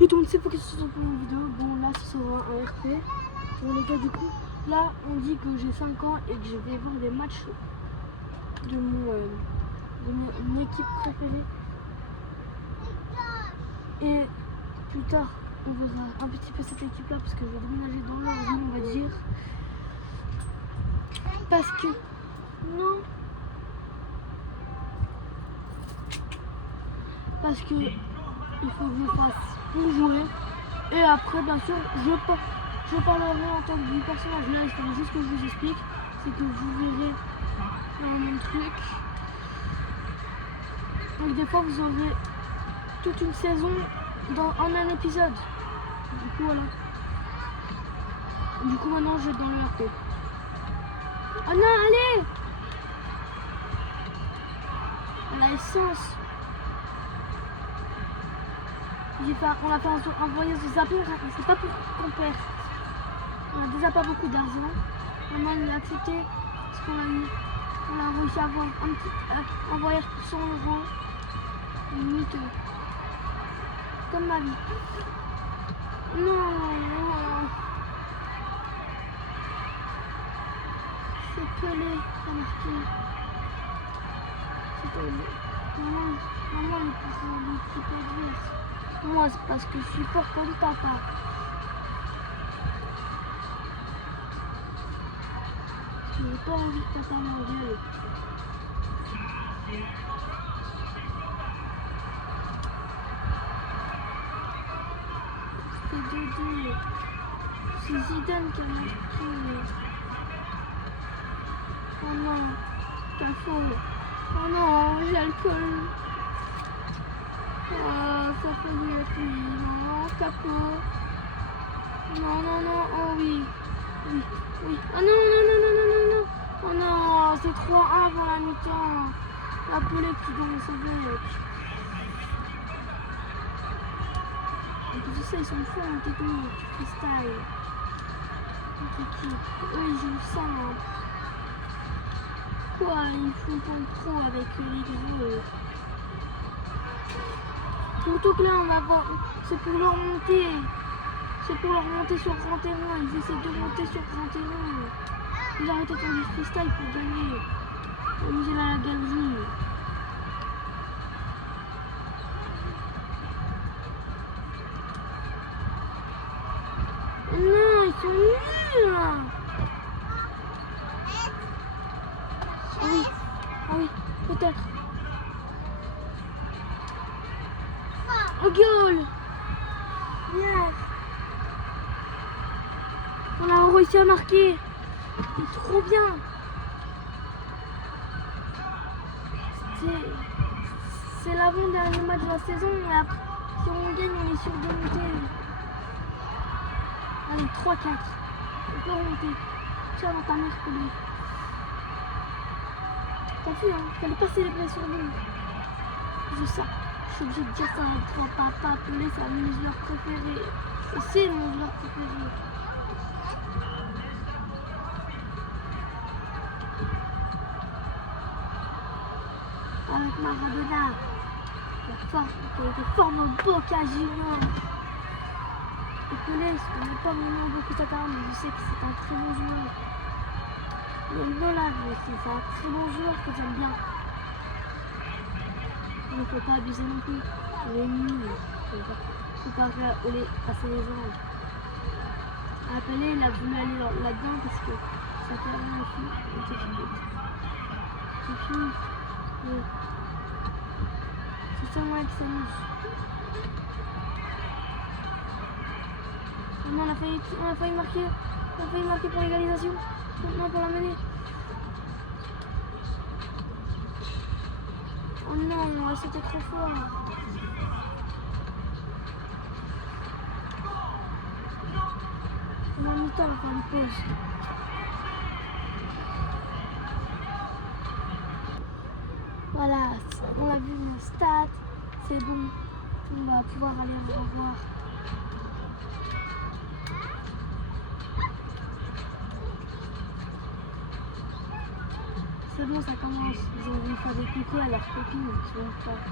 Et donc c'est pour que ce soit pour une vidéo. Bon là ce sera un RP. Pour les gars du coup, là on dit que j'ai 5 ans et que je vais voir des matchs de mon équipe préférée. Et plus tard on verra un petit peu cette équipe là parce que je vais déménager dans leur ville on va dire. Parce que non. Parce que il faut que je fasse pour jouer. Et après, bien sûr, je parlerai en tant que personnage. Là, il faut juste que je vous explique. C'est que vous verrez un truc. Donc, des fois, vous aurez toute une saison en un épisode. Du coup, voilà. Du coup, maintenant, je vais dans le RP. Oh non, allez! La essence. On a fait un voyage de zapping, c'est pas pour qu'on perde. On a déjà pas beaucoup d'argent. Maman il a accepté parce qu'on a réussi à avoir un voyage pour 100 €. Une minute. Comme ma vie. Non. C'est Pelé qui a marqué. C'est Pelé. Maman il est l'équipe adverse. Moi, c'est parce que je suis fort comme papa. Je n'ai pas envie que papa m'engueule. C'est 2-2. C'est Zidane qui a marqué. Oh non, t'as faute. Oh non, j'ai l'alcool. Oh, ça fait du appui. Non, capot. Non. Oh oui. Oui. Oh non. Oh non, c'est 3-1 avant la mi-temps. La Pelé qui gagne sa bec. Et puis tu sais, ils sont forts en technique, freestyle. Notre équipe. Eux, ils jouent simple. Quoi, ils font ton pro avec les joueurs. Surtout que là, on va voir, c'est pour leur monter. C'est pour leur monter sur grand terrain. Ils essaient de monter sur grand terrain. Ils arrêtent de faire du freestyle pour gagner. Amuser la galerie. Oh non, ils sont nuls. Ah oui, peut-être. Oh goal! Yes! On a réussi à marquer. C'est trop bien. C'est l'avant-dernier match de la saison et après, si on gagne, on est sûr de monter. Allez, 3-4. On peut remonter. Tiens dans ta mère, Pelé. T'as vu, hein? Fallait pas célébrer sur nous. Je sais. Je suis obligée de dire ça à grand-papa. Pelé, c'est un de mes joueurs préférés. Et c'est mon joueur préféré. Avec Maradona. Qui a été fort dans Boca Juniors. Et Pelé, je connais pas vraiment beaucoup sa carrière, mais je sais que c'est un très bon joueur. Il est là, mais c'est un très bon joueur que j'aime bien. Il ne faut pas abuser non plus. Il est nul. Il ne faut pas passer les jambes. Pelé, il a voulu aller là-dedans parce que sa carrière est finie. C'est fini. C'est seulement avec sa mouche. Non, on a failli marquer. On a failli marquer pour l'égalisation. Non, pour la mener. Oh non, c'était trop fort. On a mis le temps à faire une pause. Voilà, on a vu nos stats. C'est bon. On va pouvoir aller revoir. C'est bon, ça commence. Ils ont voulu faire des coucou à leurs copines. Ils vont faire.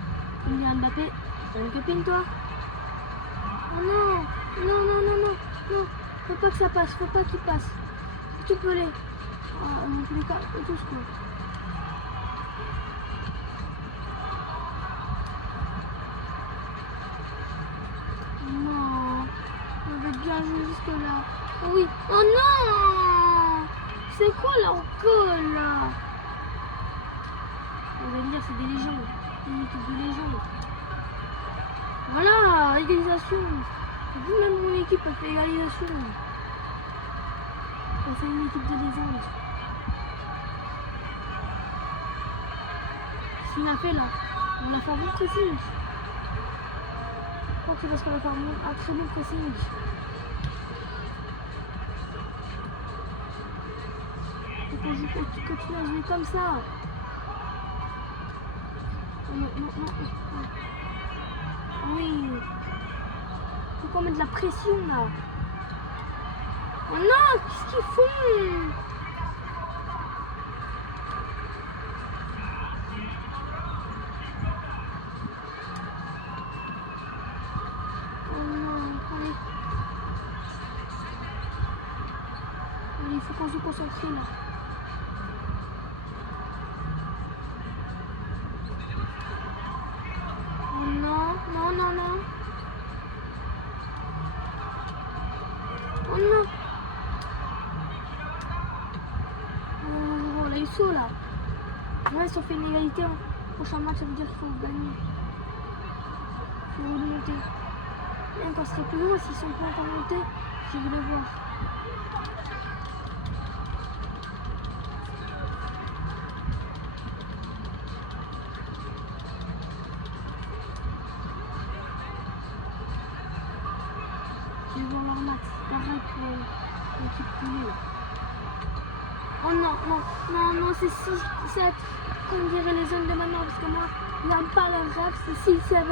Mbappé, t'as une copine toi? Oh Non, non, non, non, non. Faut pas que ça passe, faut pas qu'il passe. Tout pelé. Ah, dans tous les cas, tous quoi. Non. On va bien jouer jusque là. Oui. Oh non. C'est quoi leur goal là? On va dire c'est des légendes. Une équipe de légendes. Voilà, égalisation. Vous même mon équipe a fait égalisation. C'est une équipe de légendes. Ce qu'il a fait là, on a fait un bon pressing. Je crois que c'est parce qu'on a fait un très bon pressing. Faut qu'on joue, continue à jouer comme ça. Non, non, non, non. Oui. Faut qu'on mette de la pression là. Oh non, qu'est-ce qu'ils font? Oh non, allez. Allez, il faut qu'on se concentre là. Oh non, non, non, non. Oh non. Oh, là, il saut là. Ouais, si on fait une égalité, prochain match, ça veut dire qu'il faut gagner. Il faut remonter. Même quand ce serait plus loin, s'ils sont pas encore montés, je voulais voir. Je vais voir leur match. Pareil pour l'équipe poulet. Oh non, non, non, non, c'est 6, 7, comme diraient les jeunes de maintenant, parce que moi, j'aime pas le rêve, c'est 6, 7.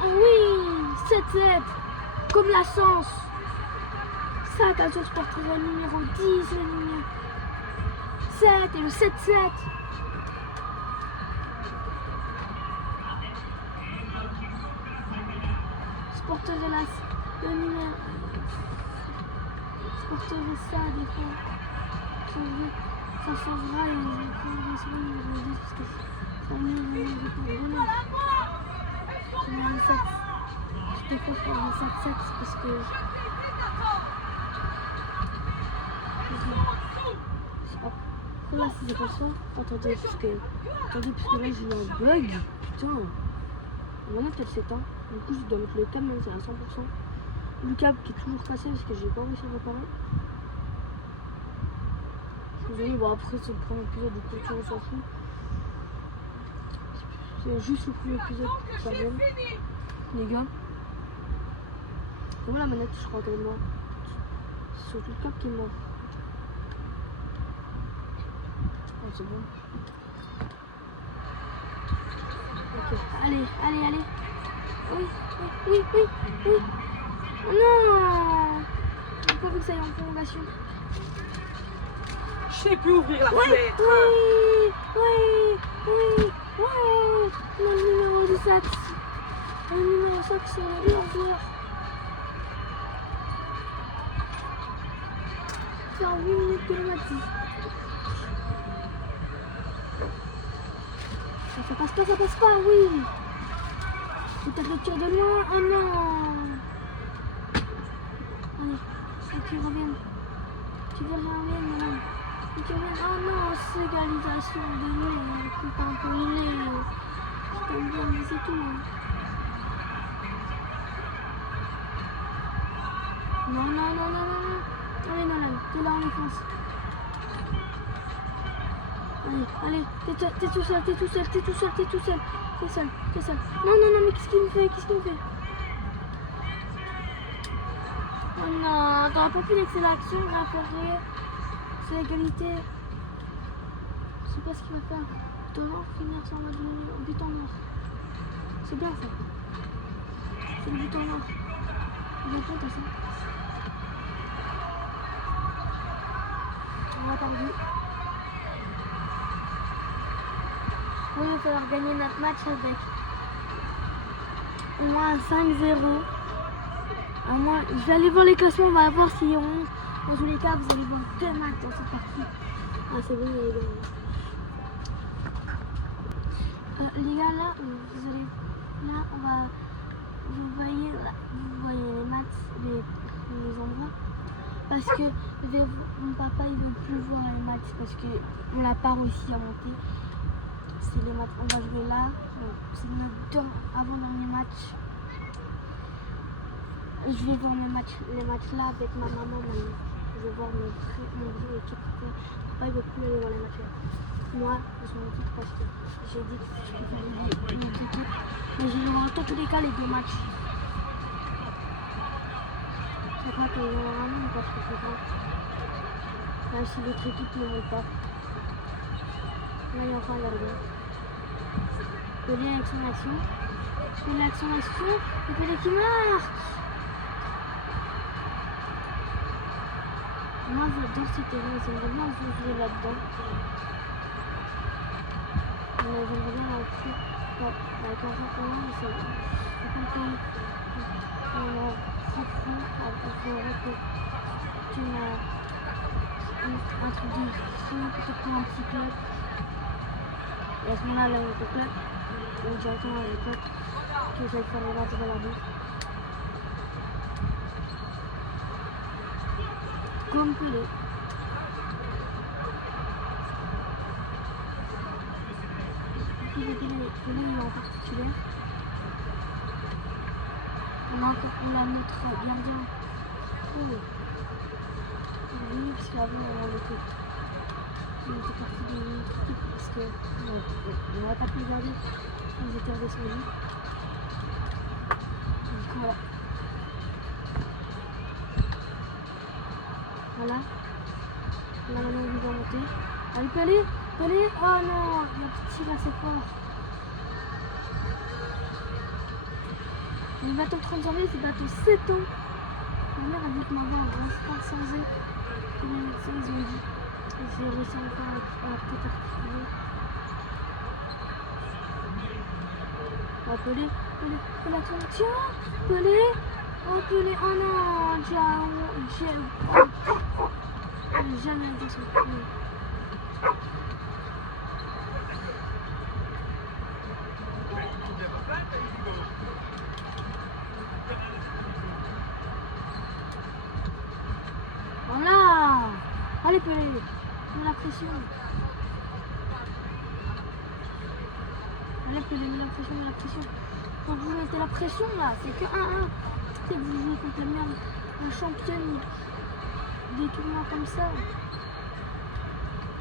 Oh oui, 7, 7, comme la chance. Ça, t'as toujours porté le numéro 10, le numéro 7 et le 7, 7. Je porterai le numéro. Je porterai ça des fois. Ça changera et je prendrai souvent le numéro 10 parce que c'est un numéro que je peux donner. Je mets un 7. Des fois je prends un 7, 7 parce que. Je sais pas. Là si c'est pas ça. Attendez, parce que là j'ai eu un bug. Putain. Maintenant peut-être c'est temps. Du coup je dois mettre le câble même c'est à 100%. Le câble qui est toujours cassé parce que j'ai pas réussi à réparer. Je suis désolée, bon après c'est le premier épisode du coup on s'en fout. C'est juste le premier épisode que ça vient. Les gars. Comment la manette je crois qu'elle est morte. C'est surtout le câble qui est mort. Oh c'est bon. Ok, allez, allez, allez. Oui, oui, oui, oui, oui. Oh non! J'ai pas vu que ça aille en prolongation. Je sais plus ouvrir la Oui, fenêtre. oui, oui, oui, oui. Le numéro 17. Le numéro 5 c'est le meilleur joueur. C'est en 8 minutes que le match dit. Ça passe pas, oui. Peut-être le tir de loin. Oh non. Allez, faut qu'ils reviennent. Tu veux revenir, madame. Faut qu'ils reviennent. Oh non, c'est égalisation. Désolé, c'est pas un peu inné. Je t'aime bien, mais c'est tout. Hein. Non, non, non, non, non, non. Allez, Nolan, t'es là en défense. Allez, allez, t'es tout seul, t'es tout seul, t'es tout seul, t'es tout seul. T'es seul, t'es seul. Non, non, non, mais qu'est-ce qu'il me fait? Qu'est-ce qu'il me fait? Oh non, t'aurais pas pu laisser l'action, référer. C'est l'égalité. Je sais pas ce qu'il va faire. Demain, finir sur mode but en or. C'est bien ça. C'est le but en or. J'ai compte à ça. On a perdu. Oui, il va falloir gagner notre match avec au moins 5-0. Je vais aller voir les classements, on va voir si on... Dans tous les cas, vous allez voir 2 matchs dans cette partie. Ah, c'est bon, il est gagné. Les gars, là, vous allez... Là, on va... Vous voyez les matchs, les endroits. Parce que mon papa, il veut plus voir les matchs parce qu'on l'a pas réussi à monter. C'est les matchs, on va jouer là. C'est notre avant-dernier match. Je vais voir les matchs là avec ma maman maintenant. Je vais voir mon vraie équipe. Papa, il veut plus aller voir les matchs là. Moi, je m'en occupe parce que j'ai dit que je préfère une autre équipe. Mais je vais voir dans tous les cas les 2 matchs. Je crois qu'ils vont avoir un nom parce que c'est grave. Même si l'autre équipe ne monte pas. Là, il y a encore la regarde. Pelé avec son action. Pelé avec son action. Et Pelé qui marque. Moi, j'adore ce terrain. J'aimerais bien jouer là-dedans. Mais j'aimerais bien là-dessus. Avec un championnat, mais c'est compliqué. On a 6 francs. Il faudrait que tu m'as un truc de fou, peut-être pour un petit club. Et à ce moment-là, là, avec le club, ou directement avec le club, que je vais faire les ventes dans la boue. Comme Pelé. Pelé est en particulier. On a notre gardien. Oh. Oui, parce qu'avant on était parti de notre équipe parce qu'on n'aurait pas pu le garder. Ils étaient redescendus. Donc voilà. Voilà. Là maintenant il va monter. Allez, Pelé. Pelé. Oh non, il a tiré assez fort. Il va 30 janvier, c'est bientôt 7 ans. Ma mère a dit que m'avoir un sport sans eux. Les médecins, ils ont dit. J'ai réussi encore à la petite articulée. Pelé, Pelé, attention, Pelé, oh Pelé, oh non, jamais dit ça. Voilà. Allez Pelé, mets la pression. Allez Pelé, mets la pression. Quand vous mettez la pression là, c'est que 1-1. C'est que vous jouez contre la championne des tournois comme ça.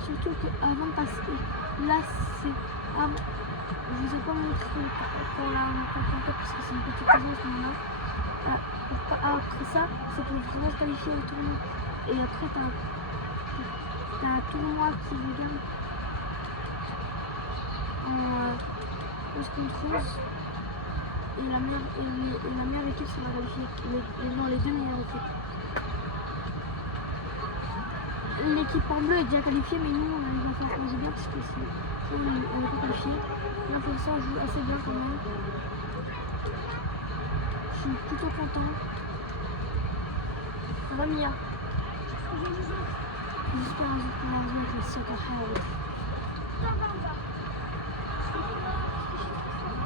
Surtout qu'avant de passer, là c'est... Je ne vous ai pas montré pour la compétition parce que c'est une petite saison ce moment-là. Après ça, c'est pour vraiment se qualifier au tournoi. Et après, t'as un tournoi qui regarde en 11 contre 11. Et la meilleure équipe sera qualifiée. Non, les 2 meilleures équipes. L'équipe en bleu est déjà qualifiée, mais nous, il va falloir qu'on joue bien parce que on n'est pas qualifié. Là, pour l'instant, on joue assez bien quand même. Je suis plutôt content. Ça va, Mia? J'espère un jour qu'on va jouer avec les Soccer Heroes.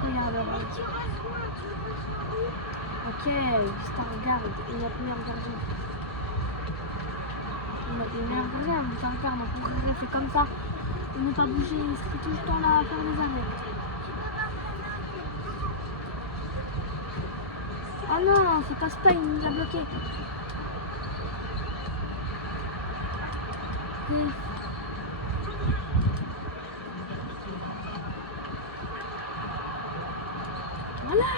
Regarde. Ok, Star Guard et notre meilleur gardien. On a des meilleurs gardiens, mais Star Guard, on pourrait rester comme ça. On n'est pas bougé, il serait tout le temps là à faire des arrêts. Ah non, c'est pas Spain, il nous a bloqué. Voilà.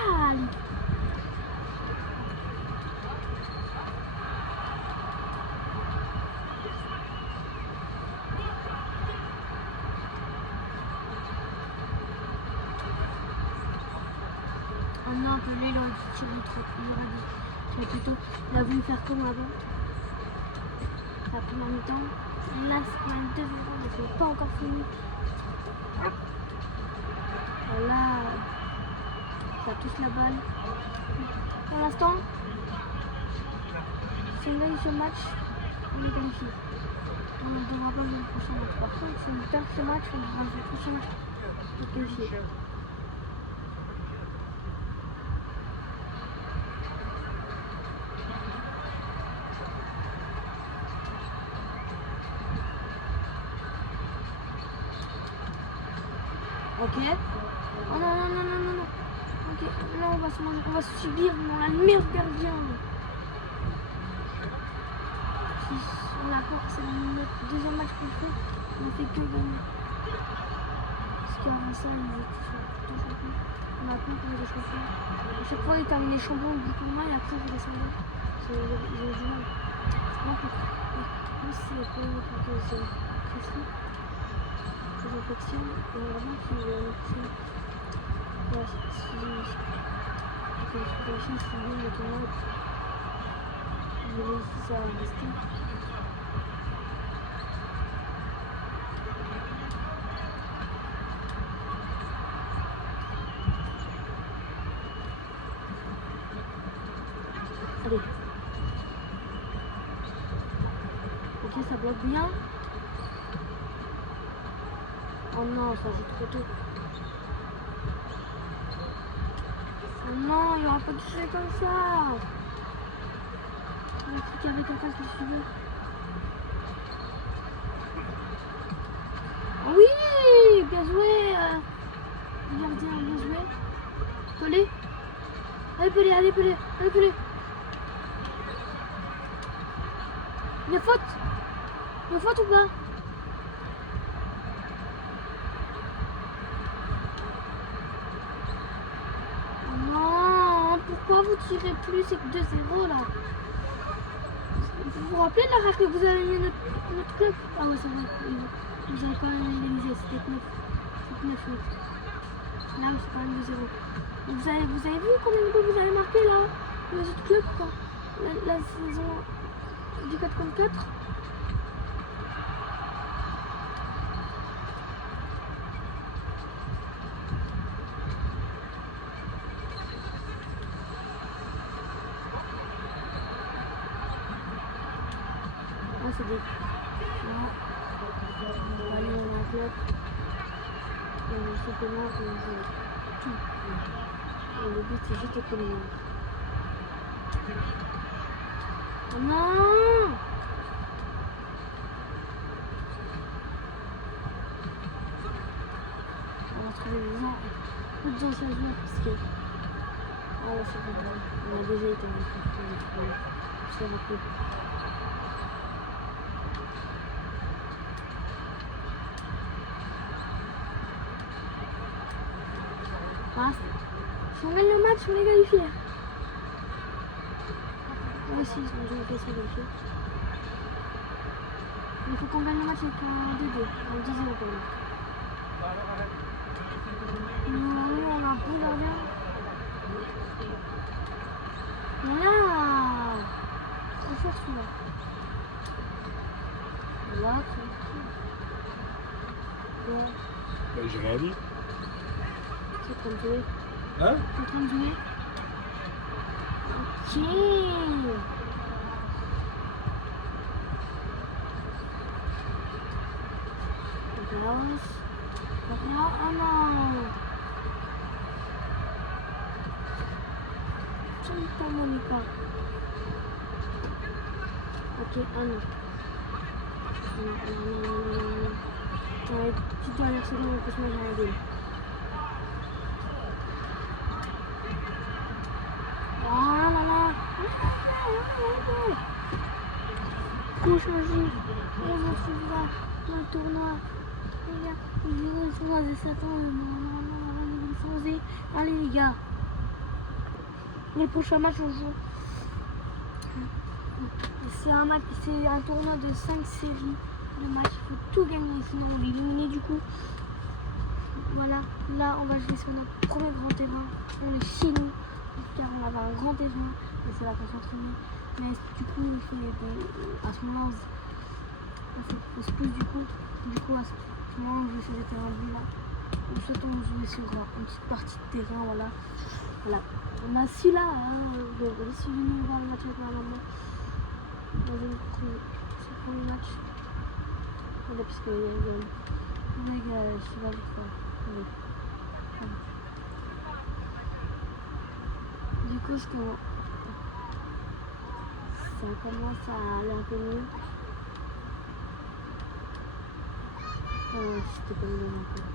Oh non, Pelé, il aurait dû tirer trop. Il a voulu faire comme avant. La première mi-temps. Là, c'est quand même 2-0, mais c'est pas encore fini. Là, ça touche la balle. Pour l'instant, si on gagne ce match, on est qualifié. On ne devra pas jouer le prochain match. Par contre, si on perd ce match, on devra jouer le prochain match pour être qualifié. Ok. Oh non, non, non, non, non, non. Ok, là on va subir, on a le meilleur gardien. Si on a pas, c'est notre deuxième match qu'on fait, on ne fait que gagner. Parce qu'avant ça, ils étaient tout champions. Maintenant, on est des champions. À chaque fois, ils terminaient champions du tournoi et après, ils descendaient. Ils ont du mal. C'est pas pour. Plus, c'est le premier truc que c'est précis. Les infections, et vraiment qu'ils infectionnent. Voilà, si les Chine qui gagnent le tournoi, ils réussissent à rester. Allez. Ok, ça bloque bien. Oh non, ça joue trop tôt. Oh non, il aura pas touché comme ça. On va cliquer avec un face de suivi. Oh oui, bien joué. Gardien, bien joué. Pelé. Allez Pelé, allez Pelé, allez Pelé. Il y a faute. Il y a faute ou pas? Pourquoi vous tirez plus? C'est que 2-0 là. Vous vous rappelez de la rare que vous avez mis notre club? Ah ouais, c'est vrai. Vous avez quand même égalisé. C'était 9. C'était 9 8. Là, c'est quand même 2-0. Vous avez vu combien de goals vous avez marqué là? Les autres clubs quoi. La saison du 4 contre 4. C'est des... Là, on va aller dans la club. Et le championnat, on joue tout. Et le but, c'est juste de gagner. Oh non! On va trouver peu d'anciens joueurs parce que... Ah ouais, c'est pas vrai. On a déjà été en train de trouver beaucoup. Si on gagne le match, on est qualifié. Moi aussi, je vais essayer de qualifier. Il faut qu'on gagne le match avec un 2-2, un 2-0 pour moi. Non, on a un peu gardien. Voilà. Trop fort celui-là. Là, tranquille. Bah, j'ai rien dit. C'est en train de jouer. Hein? C'est en train de jouer. Ok. Oh non. Santa Monica. Ok, ah non. Non. Dans les petites dernières secondes, on peut se mettre à la gueule. Ah là là. Trop changé. On se retrouve là, dans le tournoi. Les gars, le tournoi de 7 ans. Non. Allez les gars. Le prochain match, on joue. C'est un tournoi de 5 séries de matchs. Il faut tout gagner, sinon on est éliminé du coup. Voilà, là on va jouer sur notre premier grand terrain. On est chez nous, car on avait un grand terrain et c'est là qu'on s'entraînait. Mais du coup, à ce moment-là, on se pousse du coup. Du coup, à ce moment-là, on joue sur des terrains bleus là. Ensuite, on jouait sur une petite partie de terrain, voilà. On a assis là, je suis venue voir le match avec ma maman. C'est le premier match. Voilà, parce que je sais pas pourquoi. Du coup, ça commence à aller un peu mieux. C'était pas mieux non plus.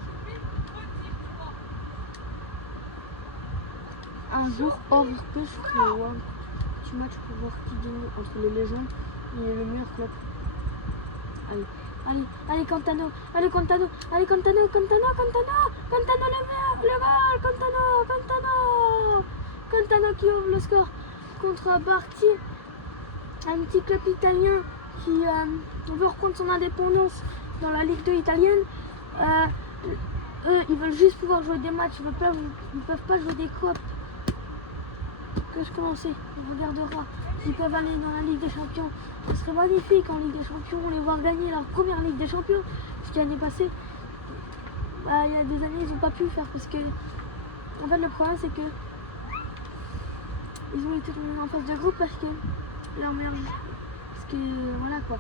Un jour, hors que je ferai un petit match pour voir qui gagne entre les légendes et le meilleur club. Allez, Cantano, allez, Cantano, allez, Cantano le goal, Cantano qui ouvre le score contre Barty, un petit club italien qui veut reprendre son indépendance dans la Ligue 2 italienne. Eux, ils veulent juste pouvoir jouer des matchs, ils peuvent pas jouer des copes. Que je commençais, on regardera. S'ils peuvent aller dans la Ligue des Champions, ce serait magnifique en Ligue des Champions, les voir gagner leur première Ligue des Champions. Ce qui l'année passée, il y a des années, ils n'ont pas pu le faire parce que, en fait, le problème c'est que ils ont été en phase de groupe parce que voilà quoi,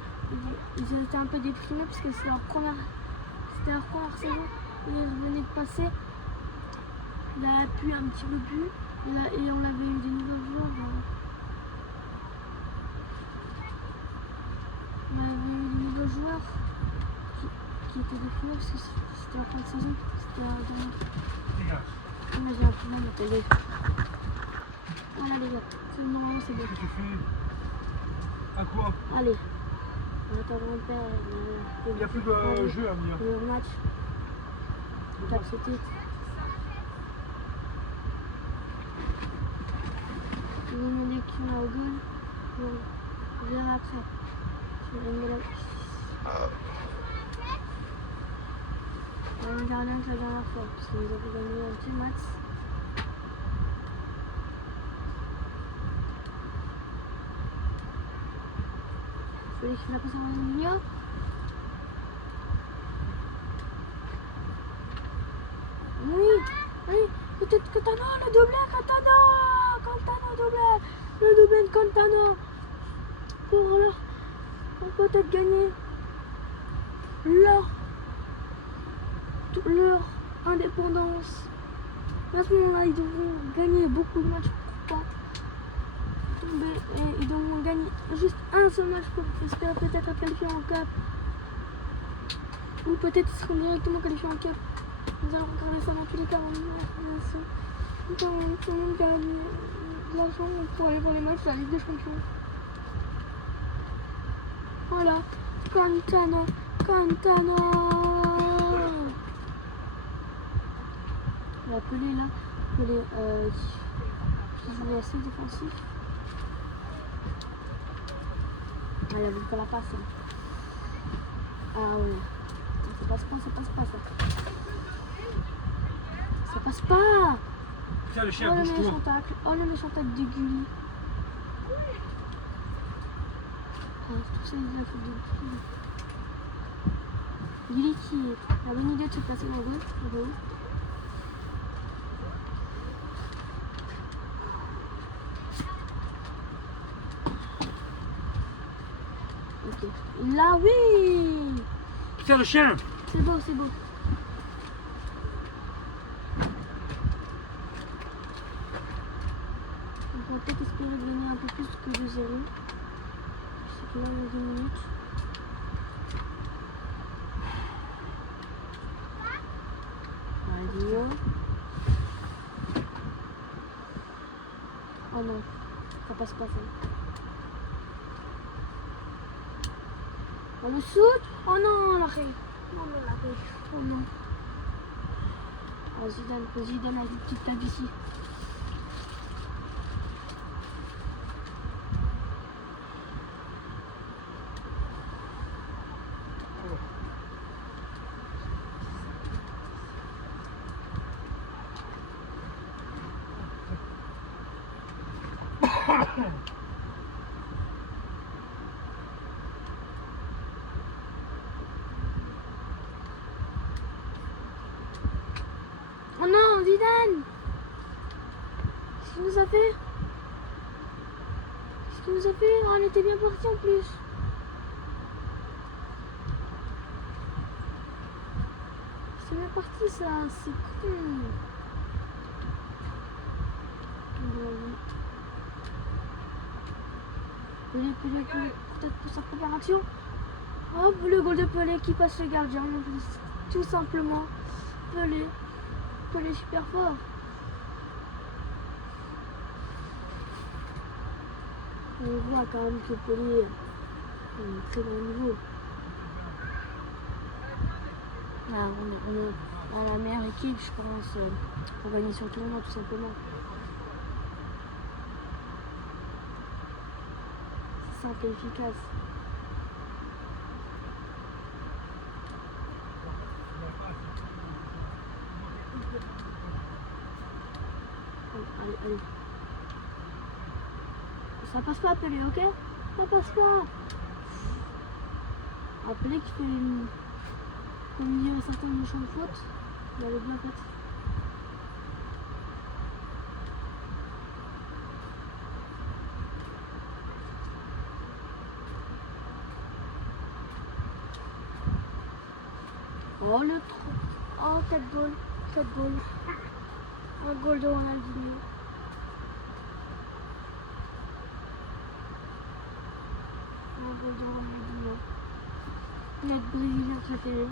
ils étaient un peu déprimés parce que c'était leur première saison. Ils venaient de passer, il a pu un petit peu plus. Et on avait eu des nouveaux joueurs. On avait eu des nouveaux joueurs qui étaient déprimés parce que c'était la fin de saison. C'était la dernière. Mais j'ai un problème de télé. Voilà les gars, normalement c'est bon. Qu'est-ce que tu fais? À quoi? Allez. On attend grand-père. Il n'y a plus de jeu à venir. Le match. Cap sauté. Je vais vous demander qui on a au goal. Je verrai après. Je vais regarder un gardien que la dernière fois, parce que nous avons gagné un petit match. Je vais écrire la passe à Ronaldinho. Oui, peut-être Cantano, le doublé, Cantano doublé, le doublé de Cantano pour peut-être gagner leur indépendance. À ce moment-là, ils devront gagner beaucoup de matchs pour pas tomber et ils devront gagner juste un seul match pour espérer peut-être être qualifiés en Cup ou peut-être ils seront directement qualifiés en Cup. Nous allons regarder ça dans tous les cas. Quand tout le monde gagne de l'argent pour aller voir les matchs de la Ligue des Champions. Voilà, Cantano. La Pelé là, Pelé qui jouait assez défensif. Ah, il a voulu faire la passe. Ah oui. Ça passe pas ça. Ça passe pas. Tiens le chien, Oh le bouge-toi. méchant tacle. Oh le méchant tacle de Gulli. Ah, tout ça il a fait de Gulli qui a la bonne idée de se placer dans le goal. Ok. Là oui. Tiens le chien. C'est beau. On va peut-être espérer de gagner un peu plus que 2-0. Je sais que là on a 2 minutes. Ronaldinho. Oh non, ça passe pas ça. On le saute. Oh non, l'arrêt. Oh non. Oh, Zidane a une petite table ici. Zidane. Qu'est-ce qu'il nous a fait? Qu'est-ce qu'il nous a fait? Oh, on était bien parti en plus. C'est bien parti ça, c'est con. Pelé, peut-être pour sa première action. Hop, le goal de Pelé qui passe le gardien. Tout simplement. Pelé super fort. On voit quand même que Pelé est un très bon niveau. Ah, on est dans la meilleure équipe, je pense, pour gagner sur le tournoi, tout simplement. C'est simple et efficace. Allez. Ça passe pas, Pelé, ok? Ça passe pas. Pelé qui fait une... Comme dire certains champs de faute, il avait bien fait. Oh le trou. Oh 4 goals. 4 goals. Un goal de Ronaldinho. Un goal de Ronaldinho. Notre Brésilien préféré.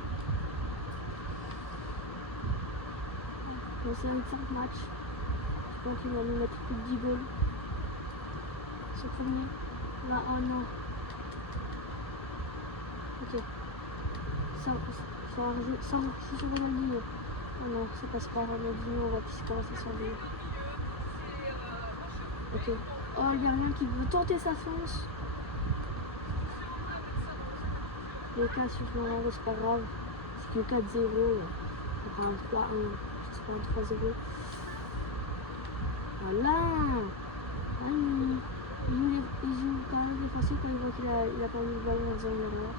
C'est 25 matchs. Je pense qu'il va nous mettre plus de 10 goals. Ce premier. Là, oh non. Ok. Ça sur Ronaldinho. Oh non, ça passe pas Ronaldinho, on voit qu'il commence à s'enlever. Ok. Oh, il y a rien qui veut tenter sa chance. Les cas sur le moment, c'est pas grave. C'est que 4-0. On prend un 3-1. C'est pas un 3-0. Voilà. Ah, il joue quand même défensif quand il voit qu'il a pas mis le ballon en faisant une erreur.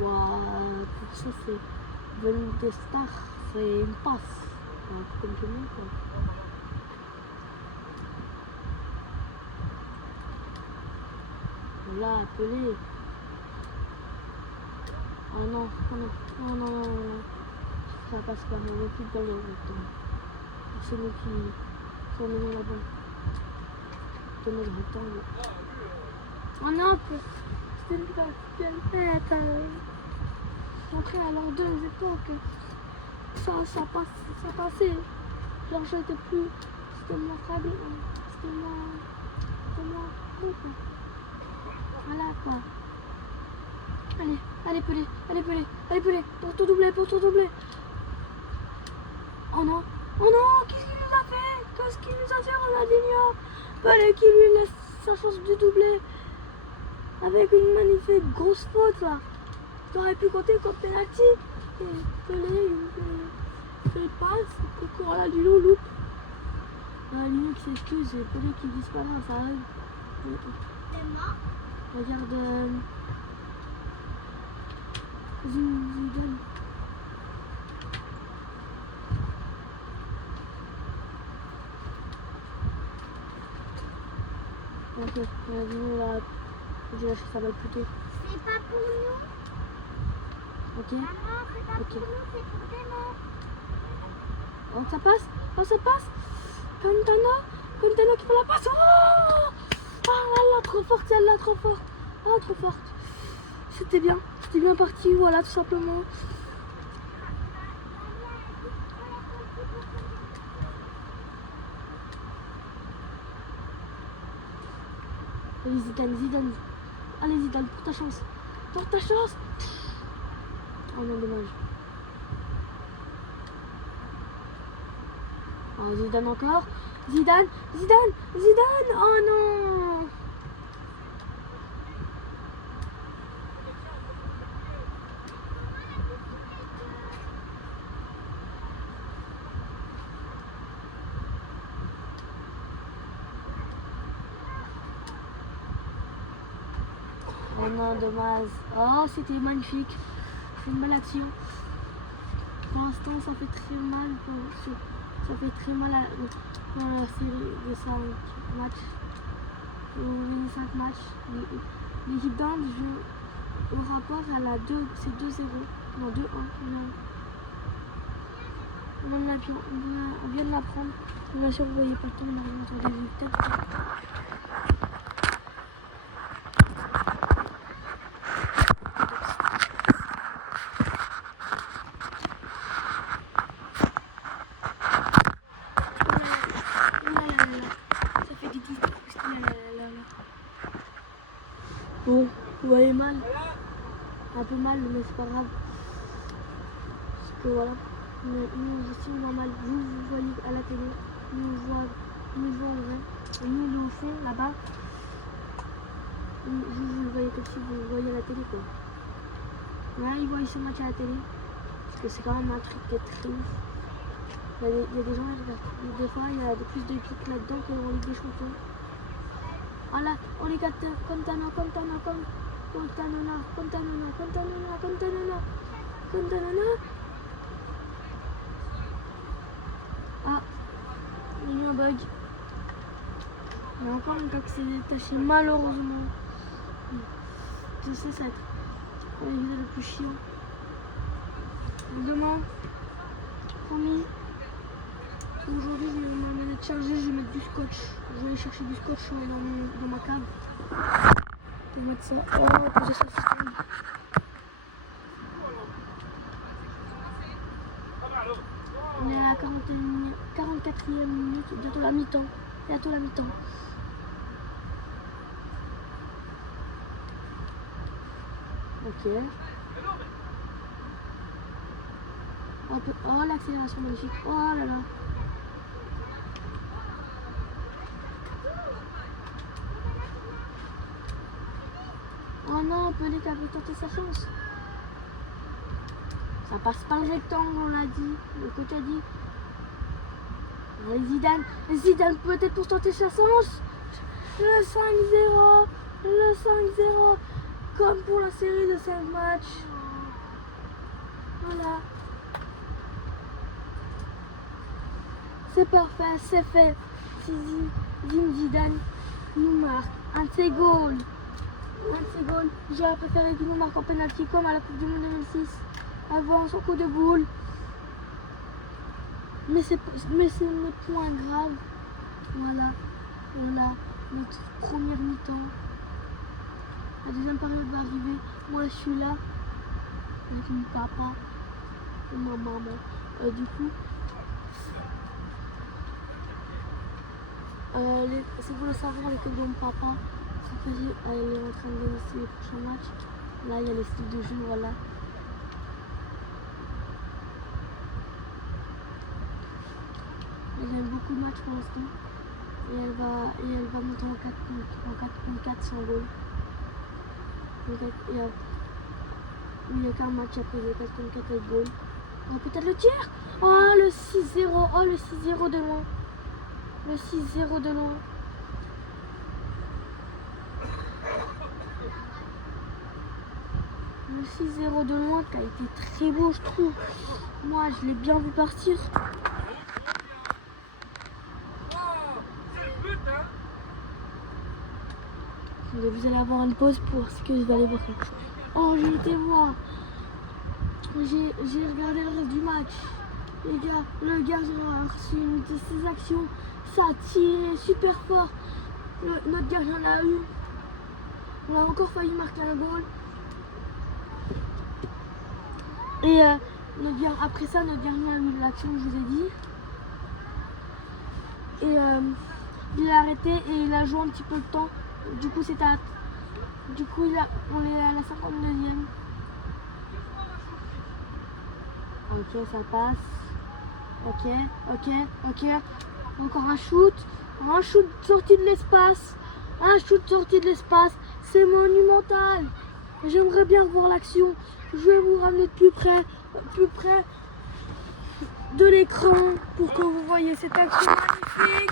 Waouh, pour ça c'est volonté star, c'est une passe. Un peu comme tout le monde quoi. Là, Pelé. Oh non, oh non, oh non, non, non. Ça passe pas, on n'a plus de ballon maintenant. C'est nous qui sommes menés là-bas. Tenez le rectangle. Oh non, c'était une belle tête. Rentrer à l'an 2 époques. Ça passait. Genre j'étais plus. C'était moins fragile. C'était moins beau quoi. Voilà quoi. Allez Pelé, pour tout doubler. Oh non, qu'est-ce qu'il nous a fait Ronaldinho? Pelé qui lui laisse sa chance de doubler avec une magnifique grosse faute là. Tu aurais pu compter comme penalty. Et Pelé il fait passe, et Ronaldinho loupe. Ronaldinho qui s'excuse et Pelé qui dit pas grave, ça arrive. Regarde Zidane. Ok, Ronaldinho là, je lâche sa balle plus tôt. C'est pas pour nous. Ok. Maman, c'est pas Ok. pour nous, c'est pour Théma. Oh, ça passe. Cantano qui fait la passe. Oh, là, trop forte celle-là, trop forte. Oh, trop forte. C'était bien parti, voilà, tout simplement. Allez, Zidane. Allez, Zidane, pour ta chance. Oh non, dommage. Oh, Zidane encore. Zidane. Oh non. Oh non, dommage. Oh, c'était magnifique. C'est une belle action. Pour l'instant, ça fait très mal. Ça fait très mal dans la série de 5 matchs. Les 5 matchs. L'équipe d'Inde joue au rapport, elle a 2, c'est 2-0. Non, 2-1. On vient de l'apprendre. Bien sûr, vous voyez pas le temps, on a rien entendu des résultats. Ça fait des disques. Bon, vous voyez mal. Un peu mal, mais c'est pas grave. Parce que voilà. Mais nous aussi, on voit mal. Vous voyez à la télé. Nous voit en vrai. Et nous, au fond, là-bas. Vous le voyez comme si vous le voyez à la télé, quoi. Là, ils voient ce match à la télé. Parce que c'est quand même un truc qui est très ouf. Il y a des gens qui regardent. Des fois, il y a plus de clics là-dedans qu'en Ligue des Champions. Ah là, on les gâte. Contano. Ah, il y a eu un bug. Il y a encore une fois que c'est détaché, malheureusement. Je sais, ça va être l'épisode le plus chiant. Demain, promis, aujourd'hui je vais m'en être chargé, je vais mettre du scotch. Je vais aller chercher du scotch dans ma cave. Je vais mettre ça. Oh, poser ça système. On est à la 44e minute, bientôt la mi-temps. Bientôt la mi-temps. Ok. Oh, l'accélération magnifique. Oh là là. Oh non, Pelé qui a tenté sa chance. Ça passe pas le rectangle, on l'a dit. Le coach a dit. Allez, Zidane peut-être pour tenter sa chance. Le 5-0. Le 5-0. Comme pour la série de 5 matchs. Voilà. C'est parfait, c'est fait. Zidane nous marque un de ses goals. J'aurais préféré qu'il nous marque en penalty comme à la Coupe du Monde 2006. Avant son coup de boule. Mais ce n'est point grave. Voilà. Notre première mi-temps. La deuxième période va arriver. Moi je suis là. Avec mon papa et ma maman. Du coup. Si vous le savez, avec le bon papa, elle est en train de gagner les prochains matchs. Là, il y a les styles de jeu, voilà. Elle gagne beaucoup de matchs pour l'instant. Et elle va monter en 4 contre 4 sans goal. Il n'y a qu'un match après les 4 contre 4 avec goal. Oh, peut-être le tir. Oh, le 6-0. Oh, le 6-0 de loin. Le 6-0 de loin. Le 6-0 de loin qui a été très beau, je trouve. Moi, je l'ai bien vu partir. Vous allez avoir une pause pour ce que je vais aller voir quelque chose. Oh, j'ai été voir. J'ai regardé le reste du match. Les gars, le gardien a reçu une de ses actions. Ça a tiré super fort. Notre gardien l'a eu. On a encore failli marquer un goal. Et après ça, notre gardien a eu l'action que je vous ai dit. Et il a arrêté et il a joué un petit peu le temps. Du coup, on est à la 52e. Ok, ça passe. Ok. Encore un shoot. Un shoot sorti de l'espace. C'est monumental. J'aimerais bien voir l'action. Je vais vous ramener de plus près de l'écran pour que vous voyez cette action magnifique.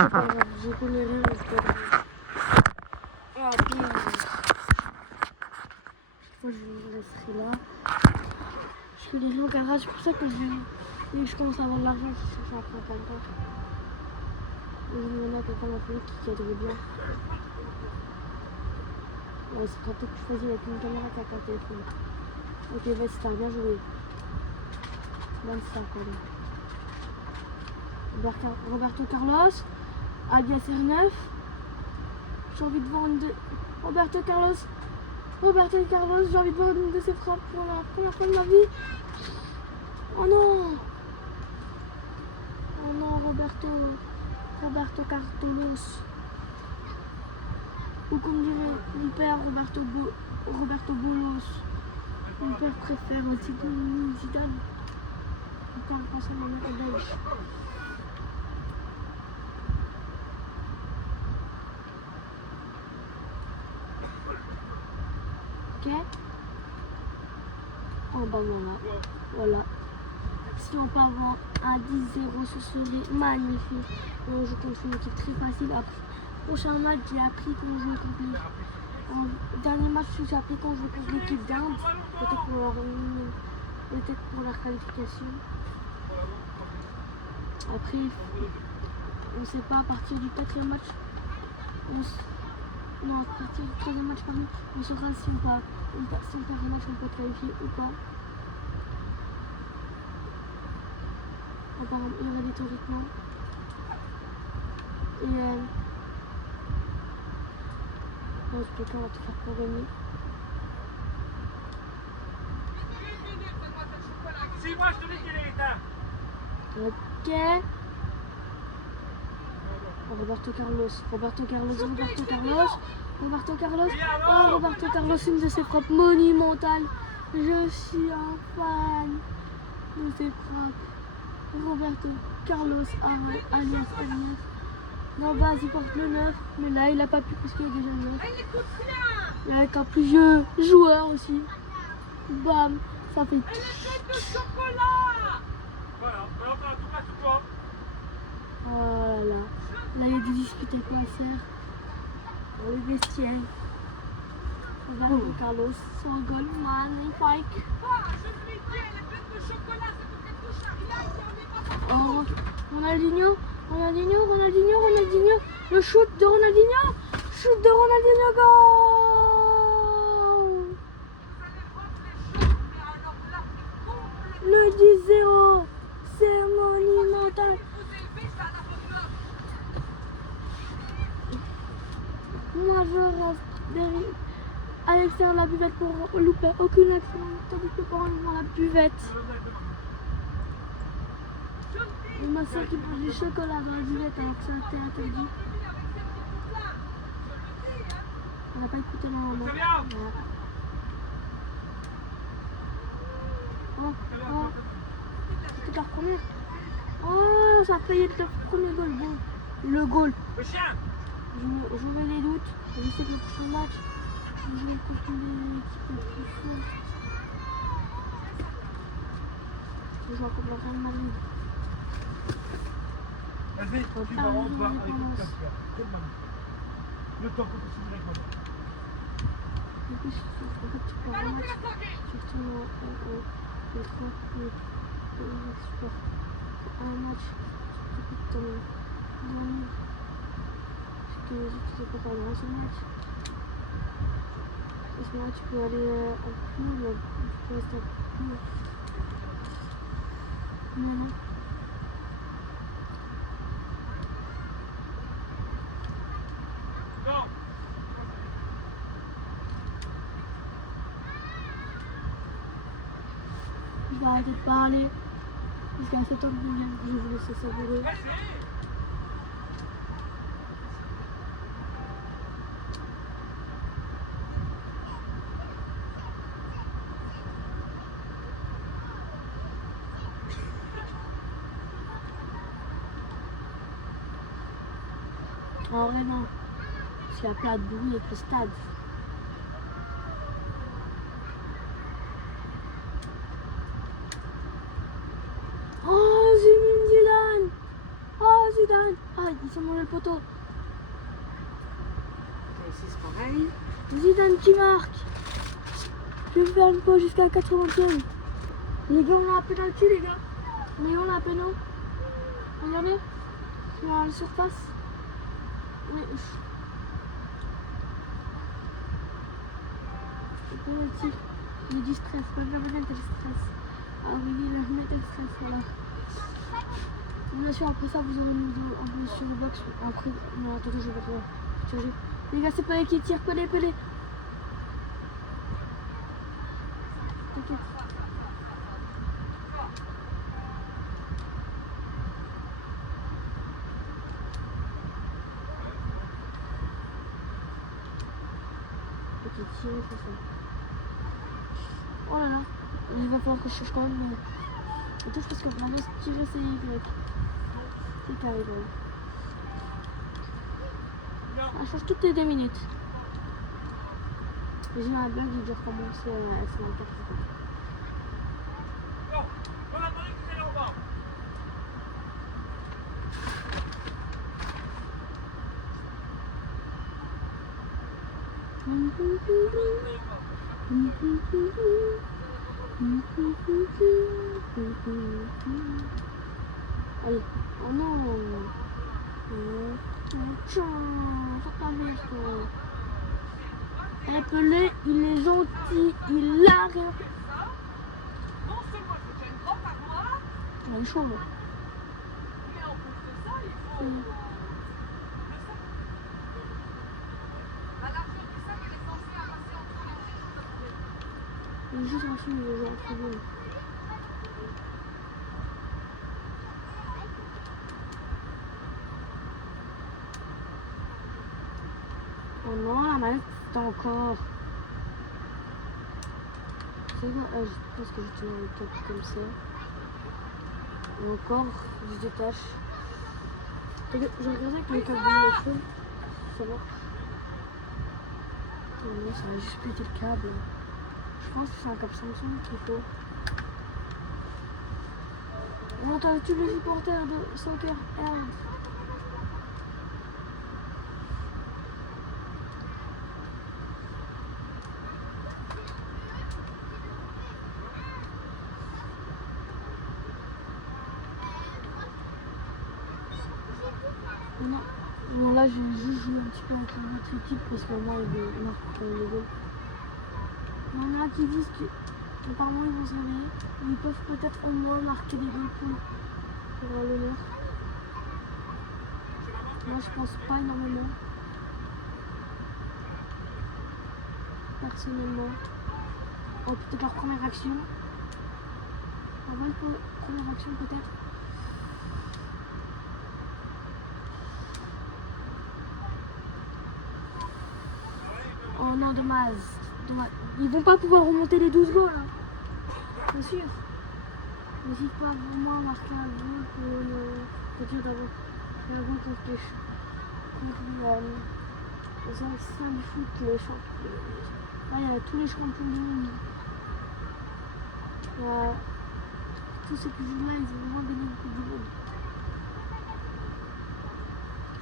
Je connais rien. Ah, bien. Moi, je me laisserai là. Je connais rien au garage, c'est pour ça que je commence à avoir de l'argent si je cherche après quelqu'un. Il y en a quelqu'un dans la famille qui aiderait bien. Ouais, c'est quand tu choisis avec une caméra qu'avec un téléphone. Ok, vas-y, t'as bien joué. 25, allez. Roberto Carlos, Alias R9. J'ai envie de voir une de... Roberto Carlos, j'ai envie de voir une de ses frappes pour la première fois de ma vie. Oh non! Oh non, Roberto Carlos. Ou comme dirait mon père, Roberto Bolos. Mon père préfère Zidane. Mon père pense à ma mère est belge. Ok. Oh bah voilà. Si on peut avoir un 10-0, ce serait magnifique. On joue contre une équipe très facile. Après, prochain match, j'ai appris qu'on joue contre les... Dernier match, j'ai appris qu'on joue contre l'équipe d'Inde. Peut-être pour leur qualification. Après, on ne sait pas, à partir du 4e match, non, à partir du 3e match, pardon, on saura si on perd un match, on peut être qualifié ou pas. Apparemment, il y aurait des théoriquement. Et dans tous les cas, on va tout faire pour gagner. Si, moi je te dis qu'il est éteint. Ok. Oh, Roberto Carlos, Oh, Roberto Carlos, une de ses frappes monumentales. Je suis un fan de ses frappes. Roberto Carlos, alias Arias. Non, base, il porte le 9, mais là, il a pas pu parce qu'il y a déjà le 9. Et avec un plus vieux joueur aussi. Bam, ça fait... Voilà, alors t'as tout pas tout quoi. Oh là là. Là, il y a des disputes avec ma sœur. Dans le vestiaire. Roberto Carlos, son goal magnifique. Oh, Ronaldinho. Le shoot de Ronaldinho. Goal. Le 10-0. C'est monumental. Moi, je reste derrière. À l'extérieur de la buvette pour louper aucune action. Tandis que pour dans la buvette. Et ma soeur qui mange du chocolat dans la buvette alors que ça a été interdit. On n'a pas écouté la maman. Voilà. Oh. C'était leur première. Oh, ça a failli être leur premier goal. Bon, le goal. Le chien. Je mets les doutes. Je sais que le prochain match, je vais contre une équipe plus forte. Je joue contre le Real Madrid. Vas-y, tu vas rentrer avec une casquette. Le temps que tu signes avec moi. En plus, en fait, tu peux un match, tu retournes au 3 minutes. Un match, tu peux dormir. Parce que tu sais pas parler dans ce match. Et ce match, tu peux aller en cours, mais tu peux rester en cours. Non. Je vais arrêter de parler. Parce qu'à 7 ans que je vais vous laisser savourer. En vrai, non. Parce qu'il y a plein de bruit avec le stade. Oh, Zidane! ils sont mangé le poteau. Et ici, c'est pareil. Zidane qui marque. Je vais faire une pause jusqu'à la 80e. Les gars, on a un penalty, les gars. Mais on a un péno. Regardez. Sur la surface. Oui. Le penalty. Il y a du stress. Même la manette, elle stress. Ah oui, la manette, elle stress, voilà. Bien sûr, après ça, vous aurez une vidéo en plus sur le box. Après, non, attendez, je vais pas changer. Les gars, c'est pas eux qui tirent. Pelé. T'inquiète. Ok, tirer, c'est ça. Oh là là. Il va falloir que je change quand même. Et tout, parce que maintenant, tirer, c'est Y. C'est carré, ouais. On change toutes les 2 minutes. J'ai un blague, il doit recommencer à être 24 secondes. Non, voilà, attendez que vous allez en bas. Allez, oh non. Tiens, ça pas bien toi. Eh, Pelé, il est gentil, il a rien. Non seulement il faut qu'il y ait une grande armoire, Il est chaud là. mais en plus de ça, il faut. La largeur du sac, elle est censée passer entre les. Il est juste gentil, il est genre très bien. Oh non, la manette c'est encore. C'est quoi? Je pense que je tenir le cap comme ça. Et encore, je détache. Je regardais avec le câble de mon téléphone. Ça marche. Oh non, ça va juste péter le câble. Je pense que c'est un câble Samsung qu'il faut. On entend tous les supporters de Soccer Air. Non, là, je vais juste jouer un petit peu avec notre équipe parce que moi, il marque le goal. Il y en a qui disent qu'apparemment ils vont se réveiller. Ils peuvent peut-être au moins marquer des goals pour l'honneur. Moi, je pense pas énormément. Personnellement. Oh, peut-être leur première action. Avant une première action, peut-être. Oh non, dommage. Ils vont pas pouvoir remonter les 12 goals, hein. Bien sûr. Mais s'ils peuvent au moins marquer un goal pour dire d'avoir fait un goal contre les anciens du foot, les champions. Là, il y a tous les champions du monde. Tous ceux qui jouent là, ils ont vraiment gagné le Coupe du Monde.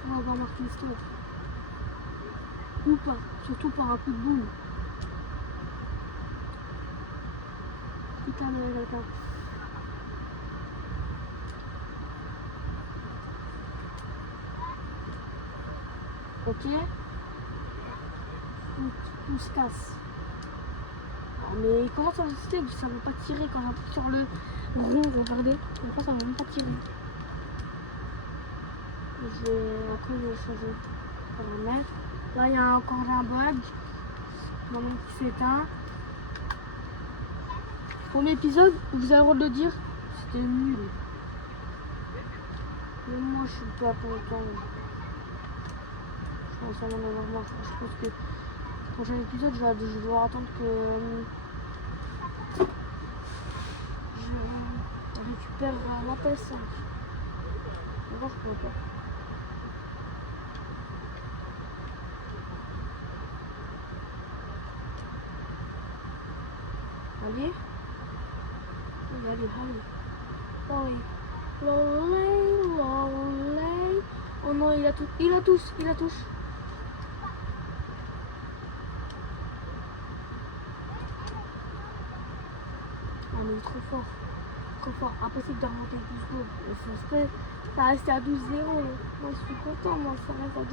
On va avoir marqué l'histoire. Ou pas, surtout par un coup de boule. Putain de quelqu'un. Ok. On se casse. Mais comment ça se fait que ça ne veut pas tirer quand j'appuie sur le rond, regardez. Pourquoi ça ne veut même pas tirer? Après je vais changer de paramètre. Là il y a encore un bug. Dans mon qui s'éteint. Premier épisode, vous avez le droit de le dire, c'était nul. Mais moi je suis pas content. Je pense à m'en avoir marre. Je pense que le prochain épisode, je vais devoir attendre que je récupère ma PS5. D'abord, je pourrais pas. Allez. Allez. Lolly. Lolly. Lolly. Oh non, il a tout. Il a tous. Il a tous. Ah mais il est trop fort. Trop fort. Impossible de remonter doucement. Ça reste à 12-0. Moi je suis content, moi ça reste à 12-0.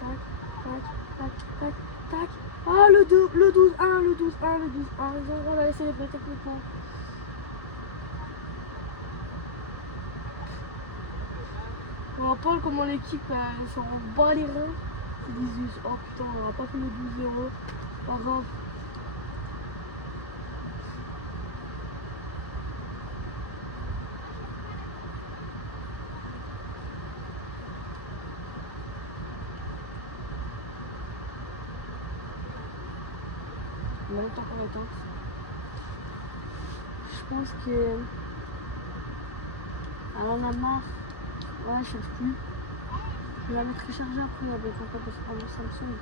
Tac, tac, tac, tac, tac. Ah le 12-1, le 12-1, le 12-1. On va laisser les célébrer techniquement. On va pas comment l'équipe s'en bat les reins. Ils disent oh putain on va pas fait le 12-0. Pas grave. On a longtemps qu'on attend. Je pense que elle en a marre. Ouais, je cherche plus. Je vais la mettre recharger après avec un peu parce que mon Samsung.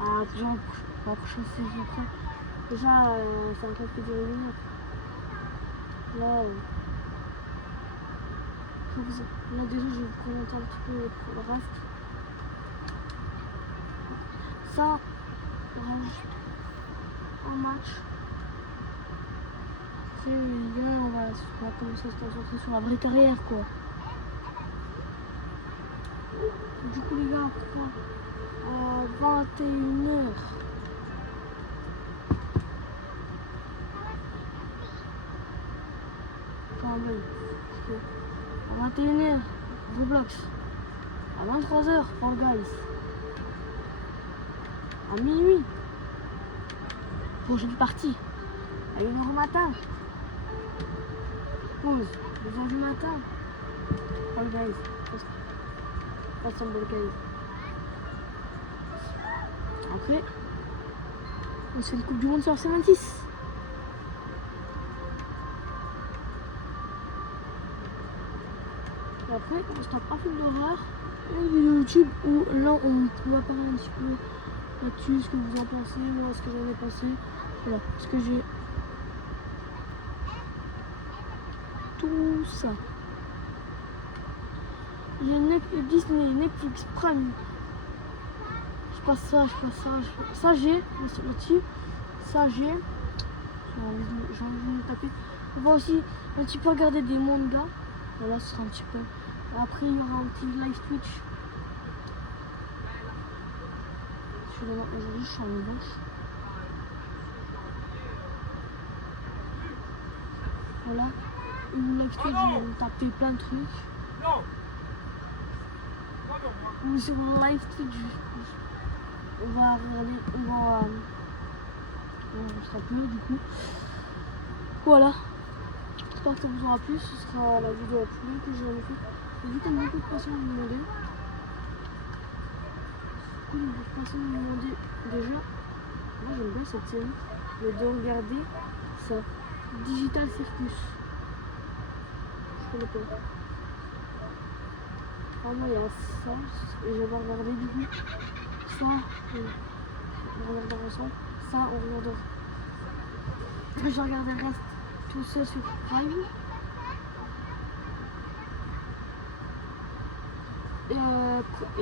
Ah, déjà, la prochaine saison après. Déjà, c'est un peu plus dur une minute. Là, là, déjà, je vais vous présenter un petit peu le reste. Ça, on rajoute un match. Après, les gars, on va commencer à se concentrer sur la vraie carrière, quoi. Du coup, les gars, à 21h. Quand même. À 21h, Roblox. À 23h, Fall Guys. À minuit. Prochaine partie. À 1h du matin. Pause. 2h du matin. Fall Guys. Pas Fall Guys. Après, on se fait une Coupe du Monde sur C26. Et après, on se tape un film d'horreur, une vidéo YouTube où là on va parler un petit peu là-dessus, ce que vous en pensez, moi ce que j'en ai pensé. Voilà, ce que j'ai. Tout ça. Il y a Disney, Netflix, Prime. Je passe ça. Ça j'ai, là-dessus. Ça j'ai. J'ai envie de me taper. On va aussi un petit peu regarder des mangas. Voilà, ce sera un petit peu. Après, il y aura un petit live Twitch. Aujourd'hui, je suis en revanche. Voilà. Une live Twitch, je vais taper plein de trucs. Ou sur le live Twitch, on va regarder. On sera plus du coup. Voilà. J'espère que ça vous aura plu. Ce sera la vidéo la plus longue que j'ai jamais faite. J'ai vu comme beaucoup de personnes me demandaient. Beaucoup de personnes me demandaient déjà. Moi j'aime bien cette série. Mais de regarder ça. Digital Circus. Je connais pas. Ah moi il y a ça. Et je vais regarder du coup. Ça. On regardera ensemble. Ça on regardera. Je regarderai le reste. Tout ça sur Prime.